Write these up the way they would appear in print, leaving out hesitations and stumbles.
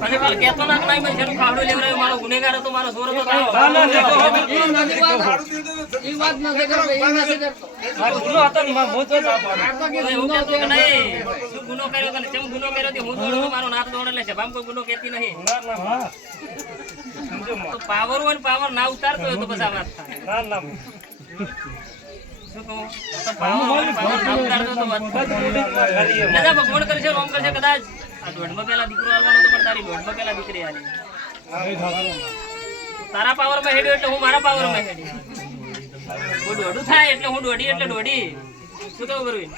પછી કાલ કેતો ના નહીં મને શેનું ખાડો લેવરાય મારો ગુનેગાર હતો મારો સોરો તો ઈ વાત નથી કરતો ઈ નથી કરતો આ ગુનો હતો ને હું તો ના એવું કહેતો કે નહીં શું ગુનો કર્યો કે કેમ ગુનો કર્યો કે હું દોડો મારો નાથ દોડે લે છે બામ કોઈ ગુનો કહેતી નહીં ના તો પાવર હોય ને પાવર ના ઉતારતો હોય તો બસ આ વાત થાય ના શું કહું તો પાવર ના ઉતારતો તો વાત દાદા ભગવાન કરશે રોમ કરશે કદાચ આ દોઢમાં પેલા દીકરો આવવાનો તો પણ તારી દોઢમાં પેલા દીકરી આલી તારા પાવર માં હેડ્યો એટલે હું મારા પાવર માં હેડી હું દોઢું થાય એટલે હું દોઢી એટલે દોઢી શું કેવું કરવું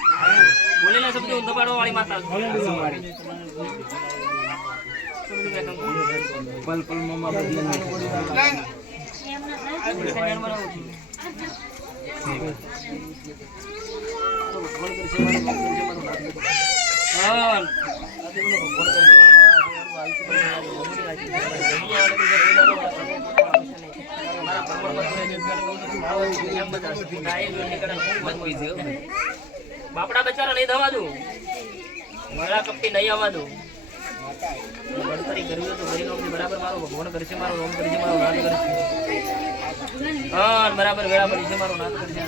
બોલેલા શબ્દ હું દબાડવા વાળી માતા પલ પલ મમ્મા બદલે બાપડા બચારા નહીં થવા દઉં મારા કપટી નહીં આવવા દઉં ગણતરી કરવી તો કરી લઉં બરાબર મારો ભગવાન કરશે મારો રોમ કરશે મારો નાથ કરશે હા બરાબર વેળા પડી છે મારો નાથ કરશે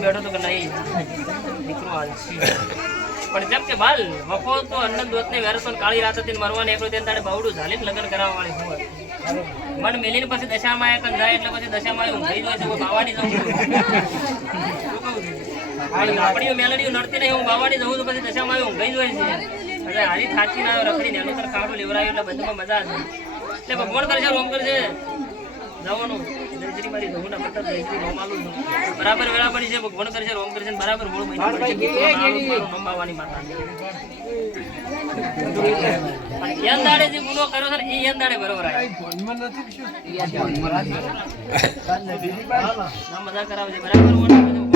બેઠો તો કે નહીં દીકરો હાલશે પણ જેમ કે બાલ વફો તો અન્ન દોત ને વેરસો કાળી રાત હતી મરવાને એકલો તેન તાડે બાવડું ઝાલીને લગ્ન કરાવવા વાળી હું મન મેલીને પછી દશામાં એક જાય એટલે પછી દશામાં ઊંઘી જાય છે બાવાની જવું આપણીઓ મેલડીઓ નડતી નહીં હું બાવાની જવું તો પછી દશામાં ઊંઘી જાય છે એટલે હારી થાચી ના રખડીને એનું તર ખાડું લેવરાયું એટલે બધું મજા છે એટલે ભગવાન કરશે રોમ કરશે જવાનું મારી જવું ના કરતા બરાબર વેળા પડી છે ભગવાન કરશે રોમ કરશે બરાબર મૂળ મહિના માતા એન દાડે જે ગુનો કર્યો છે એ એન દાડે બરોબર મજા કરાવજે બરાબર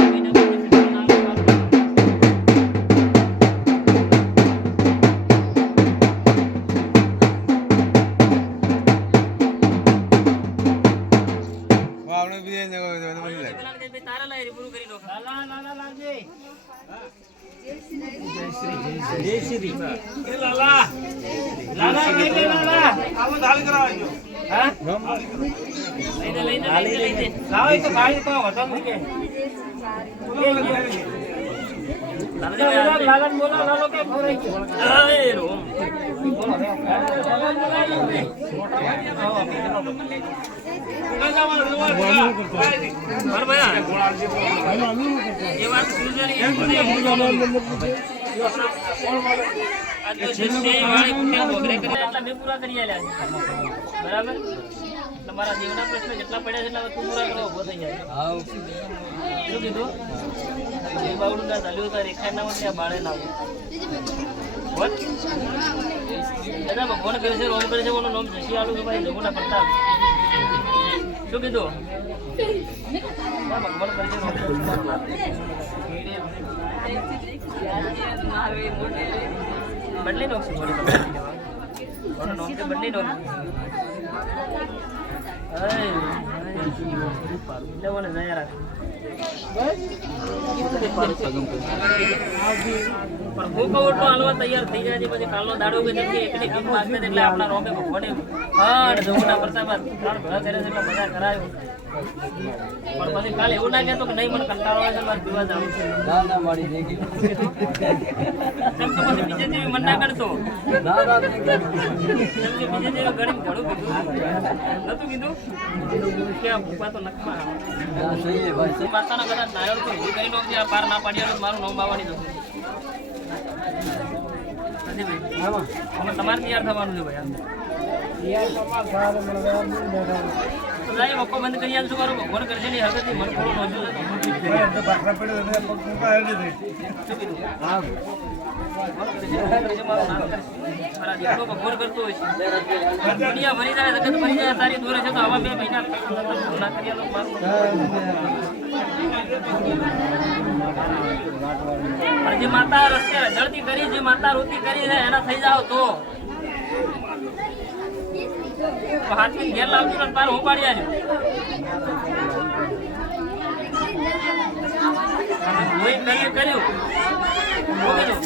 તારા લાય પૂરું કરી દો લાલા લાલજી જય શ્રી એ લાલા લાલા કે લાલા આવો દાલ કરાવજો હા લઈને લાવ તો ગાડી તો હોટલ થી કે લાલા બોલા લાલો કે ફોરાઈ ગયો એ રોમ ये बात सुनजरी है आज तो छे वाली पुण्य भोगरे करे એટલા મે પૂરા કરી આલ્યા બરાબર તમારા જીવના પ્રશ્ન જેટલા પડ્યા છે એટલા તું પૂરા કરો ઉભો થઈ જાય હા શું કીધું એ બાવડું કા ચાલ્યો તો રેખા ના વચ્ચે બાળે ના વોટ દાદા ભગવાન કરે છે રોમ કરે છે ઓનો નામ જશી આલુ ભાઈ જમુના પ્રતાપ શું કીધું ભગવાન કરે છે બદલી નો છે ઓનો નામ તો બદલી નો અરે લેવને જાય રાખ પણ હું કહું તો હાલવા તૈયાર થઈ જાય પછી કાલનો દાડો કે જેમ કે એકની ગીત વાગતે એટલે આપણા રોમે ભગવાને હડ જમુના પ્રતાપ ત્રણ ભેળા કરે છે એટલે મજા કરાયો પણ પછી કાલે એવું ના કહેતો કે નહીં મને કંટાળો આવે છે મારે પીવા જવું છે ના મારી દેખી કેમ તો પછી બીજે જેવી મન ના કરતો ના કેમ કે બીજે જેવી ઘણી ઘણું કીધું નતું કીધું કે ભૂપા તો નખમાં ના સહી ભાઈ માતાના કદાચ નાયર તો હું કઈ નો કે આ પાર ના પાડ્યો મારું નામ બાવાની દઉં તમારે તૈયાર થવાનું છે ભાઈ જાય વકો બંધ કરી આલશું મારું ભગવાન કરશે ની હરકત મન થોડો નોજો ભગવાન કરતો હોય છે દુનિયા ભરી જાય જગત ભરી જાય તારી દોરે છે તો આવા 2 મહિના ના કરી આલો મારું અને જે માતા રસ્તે જળતી કરી જે માતા રોતી કરી છે એના થઈ જાવ તો હાથની ઘેર લાવજો ને પાર હું પાડી આલ્યો ભોય કર્યું હું કીધું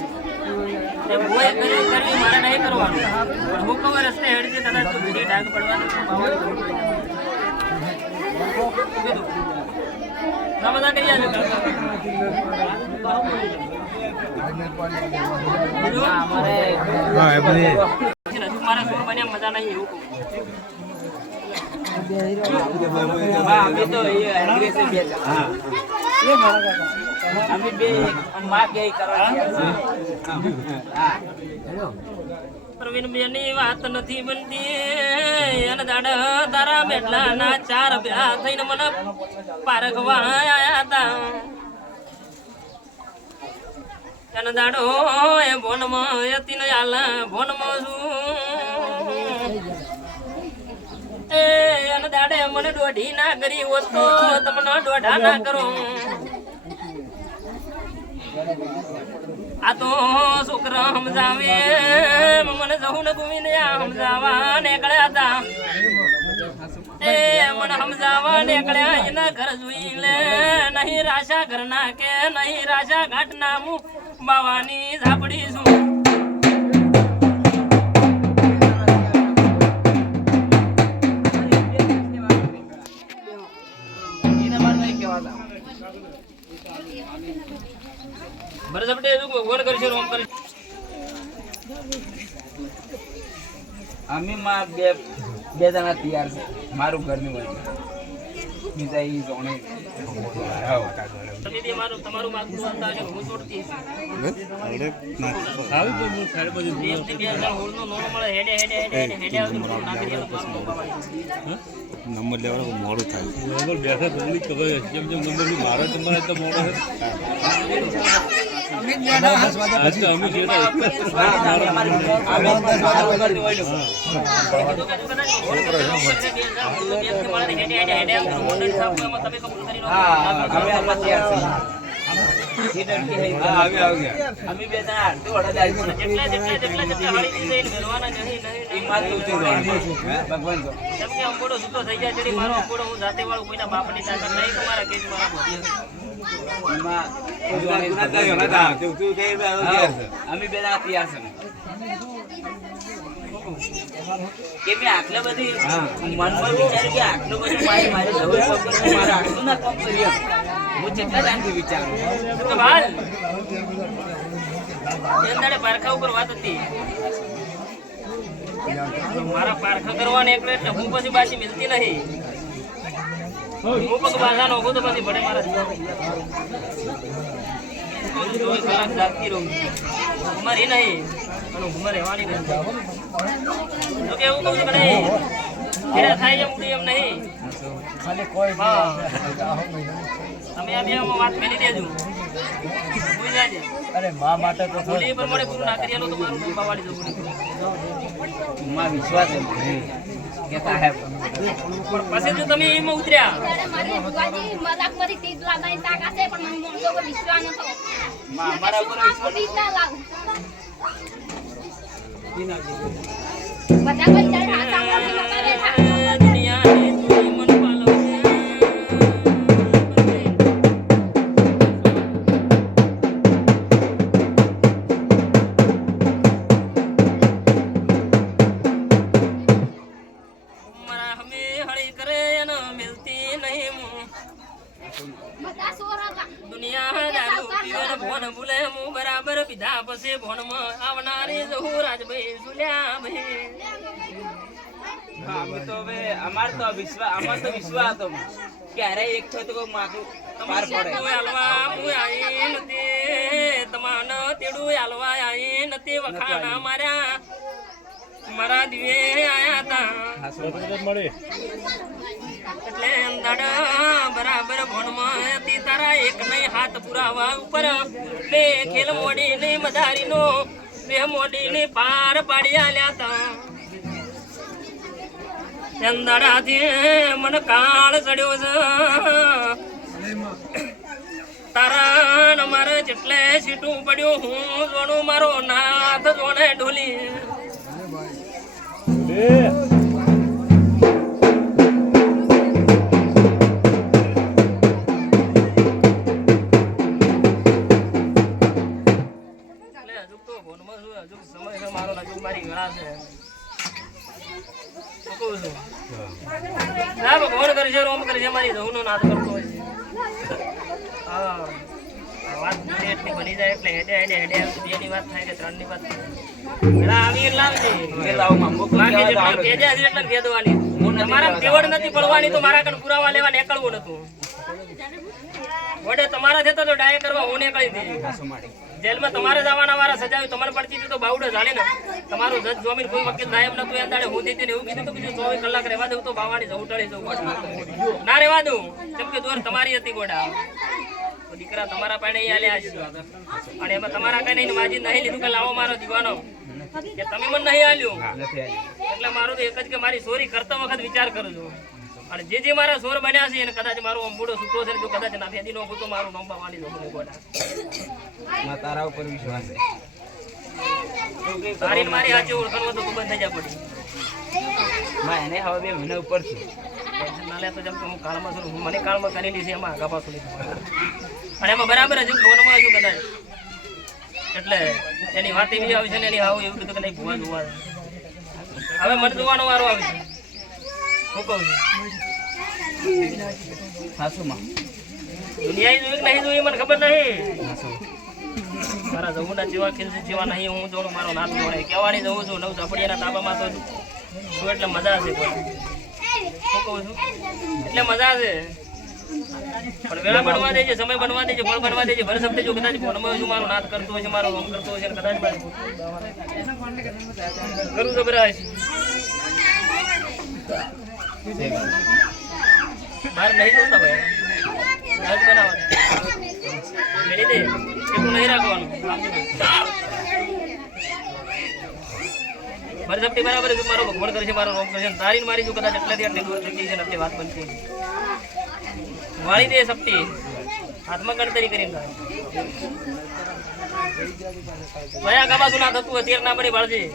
એ ભોય કર્યું મારે નહીં કરવાનું પણ હું કહું રસ્તે હેડી છે કદાચ તું બીજી ડાઘ પડવાનું કીધું ના બધા કરી આજો મારા સુર બન્યા મજા નહીં એવું કહું અમે તો અમે બે માં કે પ્રવીણબેનની વાત નથી બનતી અને દાડા તારા બેટલા ના 4 ભેળા થઈને મને પારખવા આયા હતા અને દાડો એ ભોનમાં હતી ને આલા ભોનમાં છું એ અને દાડે મને દોઢી ના કરી હોત તો તમને દોઢા ના કરો આ તો છોકરા સમજાવે મને જવું ને ગુમીને સમજાવા નીકળ્યા હતા એ મને સમજાવા નીકળ્યા એના ઘર જોઈ લે નહીં રાશા ઘરના કે નહીં રાશા ઘાટના હું બાવાની ઝાપડી છું બરજબડે ભગવાન કરશે રોમ કરે અમે માં બે જણા તૈયાર છે મારું ઘરનું હોય બીજા ઈ જોણે તમે મારું તમારું માગતું હતા છે હું છોડતી આવી તો હું સાડે બજે દેવ થી 2000 હોળનો નોનો મળે હેડે આવતી મને નાખી દેલો મારું બાબા નંબર લેવાનો મોડું થાય નંબર બેઠા તમને ખબર છે જેમ નંબર ની મારો તમારે તો મોડો છે આજ તો અમે છે અમે બે જણા ભગવાન મારો અંગોડો હું જાતે વાળું કોઈના બાપની તાકાત નહીં તમારા કેસ અમે બે જણા તૈયાર છે કે મેં આટલા બધી મનમાં વિચાર્યું કે આટલું બધું મારે જરૂર પડી મારે આટલું ના કામ કરીએ હું કેટલા ટાઈમથી વિચારું પારખા ઉપર વાત હતી મારા પારખા કરવાને એટલે હું પછી બાજી મિલતી નહીં હું પગ બાંધા નોખું તો પછી ભડે મારા 24 કલાક જાગતી રહું ઉંમર એ નહીં પણ ઉંમર રહેવાની નથી તો કે એવું કહું છું કે નહીં થાય એમ ઉડી એમ નહીં તમે આ બે વાત મેલી દેજો ભૂલી જાજે અરે માં માટે તો બોલી પ્રમાણે પૂરું ના કરી આલો તો મારું બાવાડી જવું માં વિશ્વાસ છે કે સાહેબ પછી જો તમે એમાં ઉતર્યા મજાક કરી તીજ લાવવાની તાકાત છે પણ મને મોટો વિશ્વાસ નતો માં અમારા ઉપર બધા કોઈ જાય હાથ સાંભળવા બેઠા દુનિયાની તું મન પાલવ મારા હમે હળી કરે ન મિલતી નહીં બધા સોરા દુનિયા દારૂ પીવે ભોન ભૂલે હું બરાબર પીધા પછી ભોનમાં આવનારી જહુ રાજભાઈ સુલ્યા ભાઈ અમે તો હવે અમાર તો વિશ્વાસ હતો કે અરે એક થયો તો માથું પાર પડે હાલવા હું આઈ નથી તમાન તેડું હાલવા આઈ નથી વખાણા માર્યા મારા દિવે આયા તા મળે એટલે અંદાડા બરાબર ભણમાં હતી તારા એક નહીં હાથ પુરાવા ઉપર બે ખેલ મોડી ની મદારી નો બે મોડી ની પાર પાડી આલ્યા તા અંદાડાથી મને કાળ ચડ્યો છે તારા મારે જેટલે સીટું પડ્યું હું જોણું મારો નાથ જોણે ઢોલી વાત પૂરી એટલી બની જાય એટલે હેડે હેડે હેડે આવે તો 2 ની વાત થાય કે 3 ની વાત થાય. પેલા આવી એટલે આવજે. કે લાવો મામો કોઈ બાકી કહેવા તો જેટલા આવડે. ભેજા છે એટલા ભેદ દેવાની. તમારા તેવડ નથી પડવાની તો મારા કણ પુરાવા લેવા નીકળવું નતું. વડે તમારા થતો તો ડાય કરવા હું નીકળી હતી. જેલમાં તમારે જવાના વાળા સજાવી તમારે પડતી હતી તો બાવડે જાણે ને તમારું જજ જોમીન કોઈ વકીલ નાયબ નતું એ દાડે હું દીધી ને એવું કીધું તો બીજું 24 કલાક રહેવા દઉં તો બાવાની જવું ટળી જવું ના રહેવા દઉં કેમ કે દોર તમારી હતી ગોડા તો દીકરા તમારા પાડે અહીં આલ્યા છે અને એમાં તમારા કઈ નહીં માજી નહીં લીધું કે લાવો મારો દીવાનો કે તમે મને નહીં આલ્યું એટલે મારું તો એક જ કે મારી ચોરી કરતા વખત વિચાર કરું છું અને જે મારા સોર બન્યા છે એને કદાચ મારો અંબુડો સૂતો છે જો કદાચ ના ફેદી નો તો મારું નામ બાવાની જવું ગોડા માં તારા ઉપર વિશ્વાસ છે. તારી ને મારી હાચે ઓળખાણ તો તું બંધ થઈ જા પડી માં એને હવે 2 મહિના ઉપર છે. ના લે તો જેમ કે હું કાળમાં છું હું મને કાળમાં કરેલી છે એમાં આગા પાછું લીધું અને એમાં બરાબર જ ફોનમાં છું કદાચ એટલે એની વાત એવી આવી છે ને એની આવું એવું કીધું કે નહીં ભૂવા જોવા હવે મને જોવાનો વારો આવે છે શું કહું છું સાસુ માં દુનિયા જોઈ કે નહીં જોઈ મને ખબર નહીં મારા જવુના જેવા ખીલસી જેવા નહીં હું જોઉં મારો નાથ જોડે કહેવાની જવું છું નવ ઝાપડીયાના તાબામાં તો છું એટલે મજા છે કોઈ શું કહું છું એટલે મજા છે પણ વેળા બનવા દેજે સમય બનવા દેજે ફળ બનવા દેજે ભર શબ્દ જો કદાચ ફોનમાં છું મારો નાથ કરતો હોય છે મારો રોમ કરતો હોય છે કદાચ કરું તો બરાબર બહાર નહીં જોતા ભાઈ રસ બનાવવાનું મેળી દે એટલું નહીં રાખવાનું મારી સપટી બરાબર છે મારો ભગવાન કરે છે મારો રોમ કરે છે તારી મારી જો કદાચ એટલાથી આટલી દૂર થઈ ગઈ છે ને આટલી વાત બનતી વાળી દે સપટી હાથમાં ગણતરી કરીને ભયા ગાબા સુના થતું હોય તેર ના બની બાળજી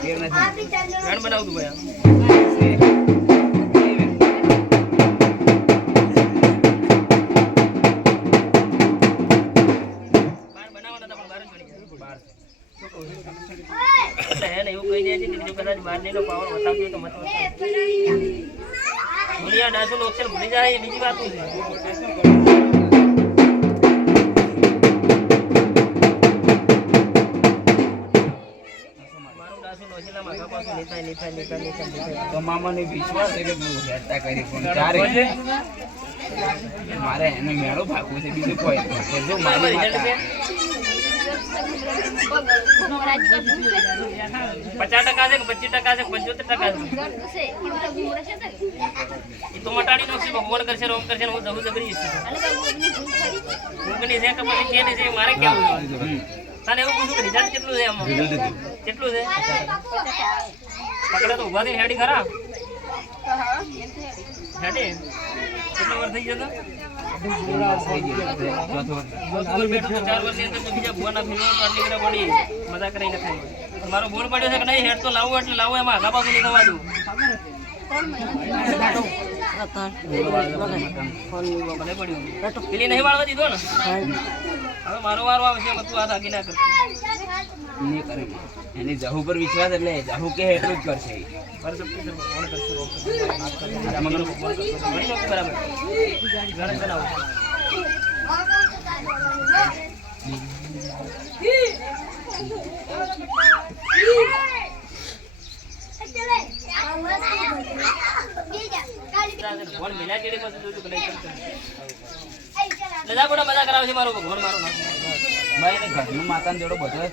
ગણ બનાવતું ભયા દુનિયા ડાસુ અક્ષર ભૂલી જાય બીજી વાત છે મારું ડાસુ નોચેલા માગા પાછું નીતા તો મામાને વિશ્વાસ છે કે હું હેડતા કરી ફોન ચારે મારે એને મેળો ભાગવો છે બીજું કોઈ નહીં. જો મારી વાત 50% છે કે 25% છે કે 75% છે એ તો મટાડી નાખશે ભગવાન કરશે રોમ કરશે હું જહુ જબરી છે ઊંઘની છે કે પછી કેની છે મારે કેવું તને એવું પૂછું કે રિઝલ્ટ કેટલું છે આમાં કેટલું છે પકડે તો ઉભા થઈને હેડી ખરા હેડી કેટલો વાર થઈ ગયો તો 4 વર્ષની અંદર તો બીજા ભુવાના ફિલ્મો તો આટલી બધા પડી મજા કરી નખાય મારો બોલ પડ્યો છે કે નહીં હેડ તો લાવું એટલે લાવું એમાં આગા પાછું નહીં થવા દઉં પેલી નહીં વાળવા દીધો ને હવે મારો વારો આવશે તું હાથ આગી ના કર નહીં કરે એની જહુ પર વિશ્વાસ એટલે જહુ કે એટલું જ કરશે બરાબર ગણત બનાવો ફોન મિલા કેડી પાસે જોજો કે નહીં કરતો મજા કરાવે છે મારો ભગવાન મારો નામ ભાઈ એને ઘરનું માતાને જોડો બધો